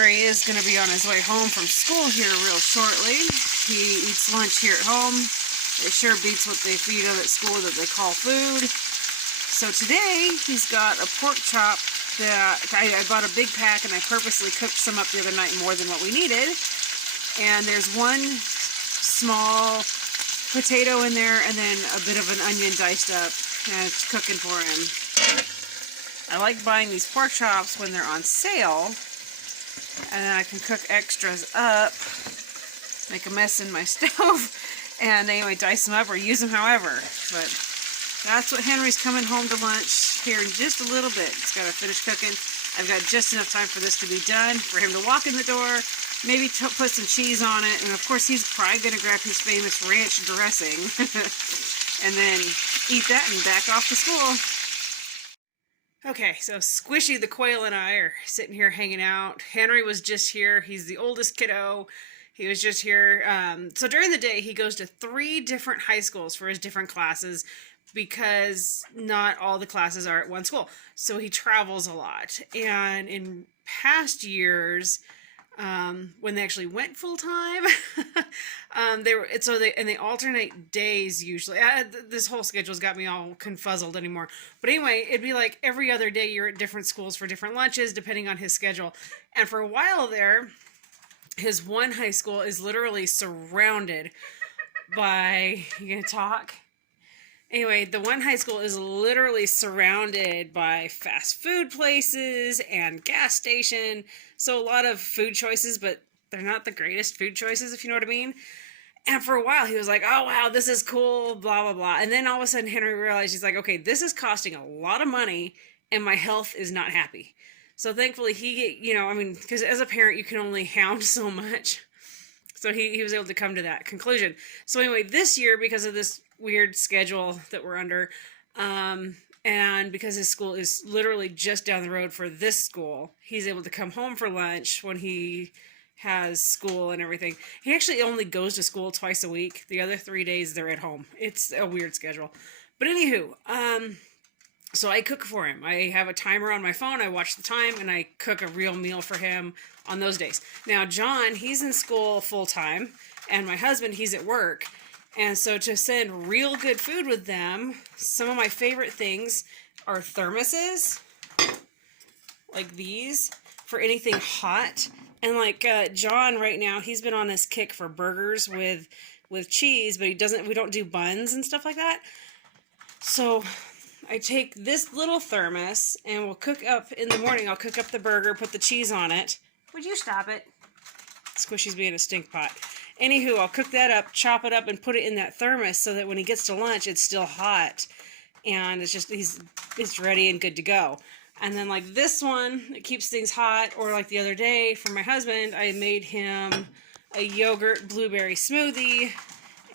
Henry is going to be on his way home from school here real shortly. He eats lunch here at home. It sure beats what they feed him at school that they call food. So today, he's got a pork chop that I bought a big pack, and I purposely cooked some up the other night more than what we needed. And there's one small potato in there, and then a bit of an onion diced up, and it's cooking for him. I like buying these pork chops when they're on sale, and then I can cook extras up, make a mess in my stove, and anyway, dice them up or use them however. But that's what Henry's coming home to lunch here in just a little bit. He's got to finish cooking. I've got just enough time for this to be done, for him to walk in the door, maybe put some cheese on it, and of course he's probably going to grab his famous ranch dressing, and then eat that and back off to school. Okay, so Squishy the quail and I are sitting here hanging out. Henry was just here. He's the oldest kiddo. He was just here. So during the day, he goes to 3 different high schools for his different classes because not all the classes are at one school. So he travels a lot. And in past years, when they actually went full time, they alternate days usually. This whole schedule's got me all confuzzled anymore. But anyway, it'd be like every other day you're at different schools for different lunches, depending on his schedule. And for a while there, his one high school is literally surrounded by. You gonna talk? Anyway, the one high school is literally surrounded by fast food places and gas station. So a lot of food choices, but they're not the greatest food choices, if you know what I mean. And for a while, he was like, oh, wow, this is cool, blah, blah, blah. And then all of a sudden, Henry realized, he's like, okay, this is costing a lot of money, and my health is not happy. So thankfully, because as a parent, you can only hound so much. So he was able to come to that conclusion. So anyway, this year, because of this weird schedule that we're under, and because his school is literally just down the road for this school, he's able to come home for lunch when he has school and everything. He actually only goes to school twice a week. The other 3 days they're at home. It's a weird schedule. But anywho, so I cook for him. I have a timer on my phone. I watch the time, and I cook a real meal for him on those days. Now, John, he's in school full time, and my husband, he's at work. And so to send real good food with them, some of my favorite things are thermoses, like these, for anything hot. And like John right now, he's been on this kick for burgers with cheese, but we don't do buns and stuff like that. So I take this little thermos, and we'll cook up in the morning. I'll cook up the burger, put the cheese on it. Would you stop it? Squishy's being a stink pot. Anywho, I'll cook that up, chop it up, and put it in that thermos so that when he gets to lunch, it's still hot. And it's ready and good to go. And then like this one, it keeps things hot. Or like the other day for my husband, I made him a yogurt blueberry smoothie,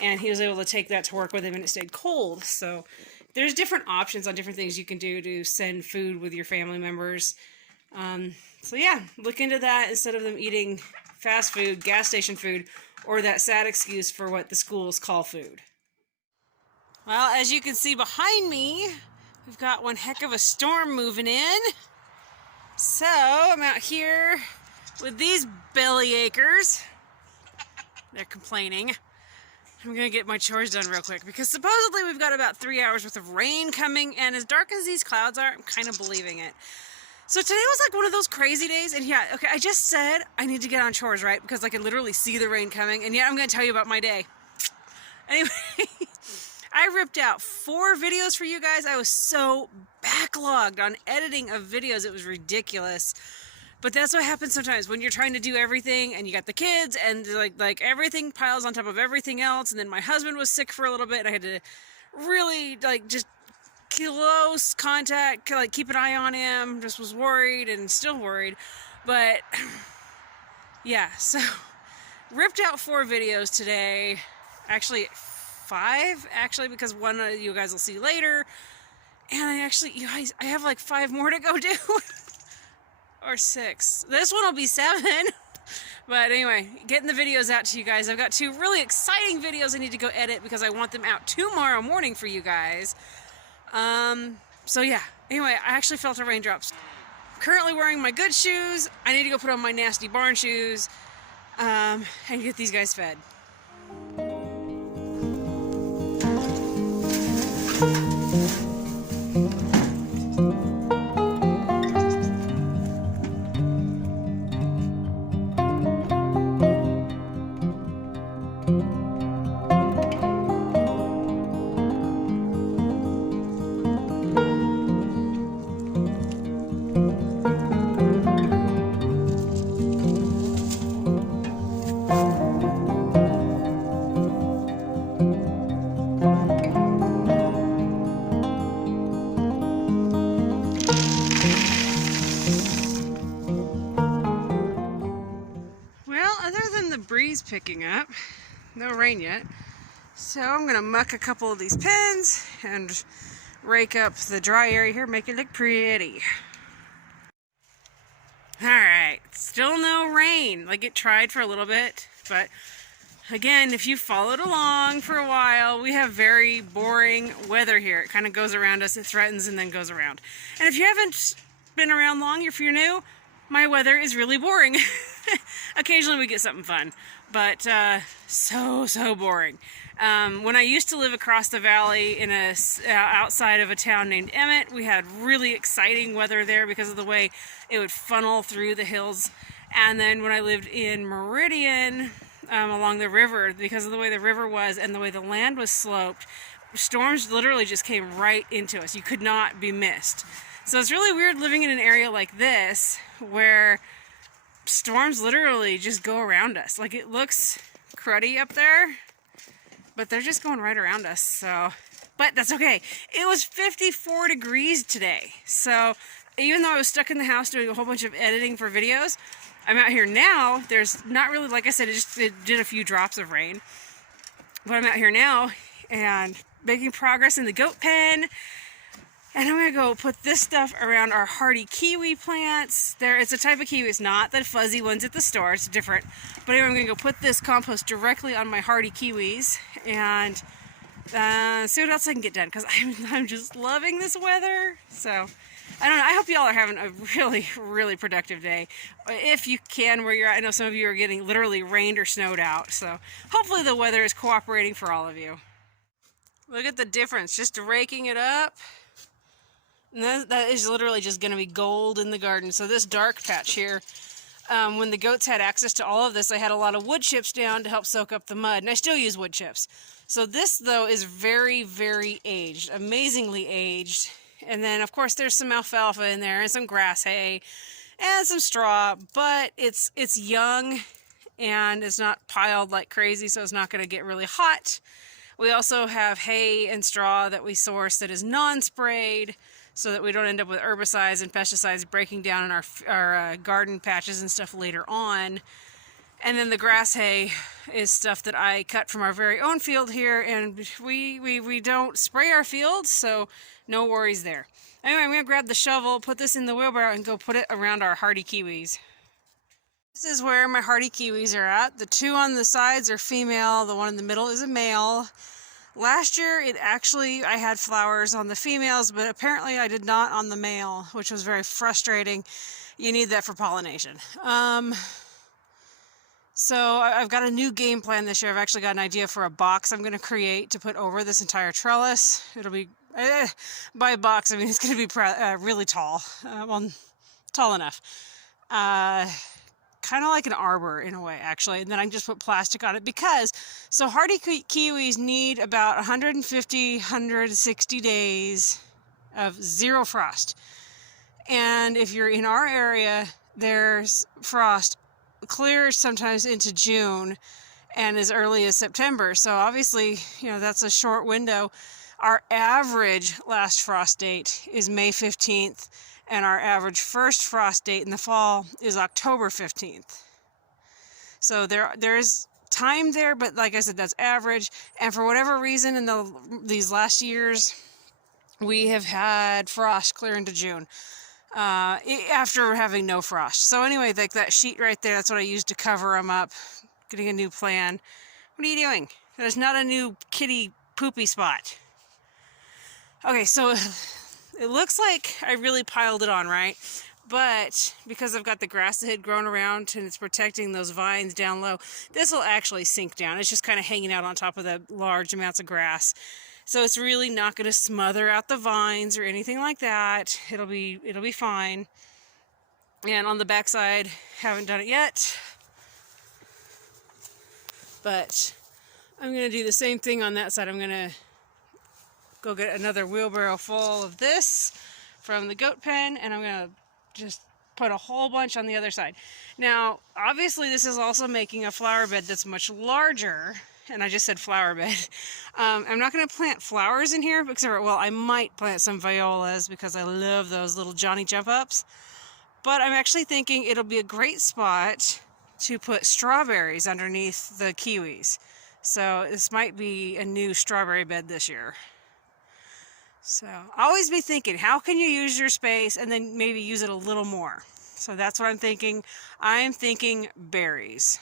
and he was able to take that to work with him, and it stayed cold. So there's different options on different things you can do to send food with your family members. So yeah, look into that instead of them eating fast food, gas station food, or that sad excuse for what the schools call food. Well, as you can see behind me, we've got one heck of a storm moving in. So I'm out here with these belly achers. They're complaining. I'm going to get my chores done real quick because supposedly we've got about 3 hours worth of rain coming, and as dark as these clouds are, I'm kind of believing it. So today was like one of those crazy days, and yeah, okay, I just said I need to get on chores, right? Because I can literally see the rain coming, and yet I'm going to tell you about my day. Anyway, I ripped out 4 videos for you guys. I was so backlogged on editing of videos, it was ridiculous. But that's what happens sometimes when you're trying to do everything, and you got the kids, and like everything piles on top of everything else, and then my husband was sick for a little bit, and I had to really just close contact, keep an eye on him. Just was worried and still worried, but yeah, so ripped out 4 videos today, actually 5 because one of you guys will see later, and I have like 5 more to go do. Or 6. This one will be 7. But anyway, getting the videos out to you guys. I've got 2 really exciting videos I need to go edit because I want them out tomorrow morning for you guys. So yeah. Anyway, I actually felt a raindrops. currently wearing my good shoes. I need to go put on my nasty barn shoes and get these guys fed. Breeze picking up, no rain yet, so I'm gonna muck a couple of these pens and rake up the dry area here, make it look pretty. Alright, still no rain. Like, it tried for a little bit, but again, if you followed along for a while, we have very boring weather here. It kind of goes around us, it threatens and then goes around. And if you haven't been around long, if you're new, my weather is really boring. Occasionally we get something fun, but so boring. When I used to live across the valley in outside of a town named Emmett, we had really exciting weather there because of the way it would funnel through the hills. And then when I lived in Meridian, along the river, because of the way the river was and the way the land was sloped, storms literally just came right into us. You could not be missed. So it's really weird living in an area like this where storms literally just go around us. Like, it looks cruddy up there, but they're just going right around us. So, but that's okay. It was 54 degrees today. So even though I was stuck in the house doing a whole bunch of editing for videos, I'm out here now. There's not really, like I said, it did a few drops of rain, but I'm out here now and making progress in the goat pen. And I'm going to go put this stuff around our hardy kiwi plants. It's a type of kiwi. It's not the fuzzy ones at the store. It's different. But anyway, I'm going to go put this compost directly on my hardy kiwis and see what else I can get done, because I'm just loving this weather. So, I don't know. I hope y'all are having a really productive day. If you can, where you're at. I know some of you are getting literally rained or snowed out. So hopefully the weather is cooperating for all of you. Look at the difference. Just raking it up. And that is literally just going to be gold in the garden. So this dark patch here, when the goats had access to all of this, I had a lot of wood chips down to help soak up the mud. And I still use wood chips. So this, though, is very aged, amazingly aged. And then, of course, there's some alfalfa in there and some grass hay and some straw. But it's young and it's not piled like crazy, so it's not going to get really hot. We also have hay and straw that we source that is non-sprayed, so that we don't end up with herbicides and pesticides breaking down in our garden patches and stuff later on. And then the grass hay is stuff that I cut from our very own field here, and we don't spray our fields, so no worries there. Anyway, I'm going to grab the shovel, put this in the wheelbarrow, and go put it around our hardy kiwis. This is where my hardy kiwis are at. The two on the sides are female, the one in the middle is a male. Last year, I had flowers on the females, but apparently I did not on the male, which was very frustrating. You need that for pollination. So I've got a new game plan this year. I've actually got an idea for a box I'm going to create to put over this entire trellis. It'll be, by a box, I mean, it's going to be really tall. Well, tall enough. Kind of like an arbor in a way, actually, and then I can just put plastic on it, because so hardy kiwis need about 150-160 days of zero frost. And if you're in our area, there's frost clears sometimes into June and as early as September. So obviously, you know, that's a short window. Our average last frost date is May 15th. And our average first frost date in the fall is October 15th. So there's time there, but like I said, that's average. And for whatever reason, in these last years, we have had frost clear into June after having no frost. So anyway, like that sheet right there, that's what I used to cover them up. Getting a new plan. What are you doing? There's not a new kitty poopy spot. Okay, so it looks like I really piled it on, right? But because I've got the grass that had grown around and it's protecting those vines down low, this will actually sink down. It's just kind of hanging out on top of the large amounts of grass. So it's really not going to smother out the vines or anything like that. It'll be fine. And on the backside, haven't done it yet. But I'm going to do the same thing on that side. I'm going to go get another wheelbarrow full of this from the goat pen, and I'm going to just put a whole bunch on the other side. Now, obviously this is also making a flower bed that's much larger, and I just said flower bed. I'm not going to plant flowers in here, because, well, I might plant some violas because I love those little Johnny jump ups, but I'm actually thinking it'll be a great spot to put strawberries underneath the kiwis. So this might be a new strawberry bed this year. So always be thinking, how can you use your space and then maybe use it a little more? So that's what I'm thinking. I'm thinking berries.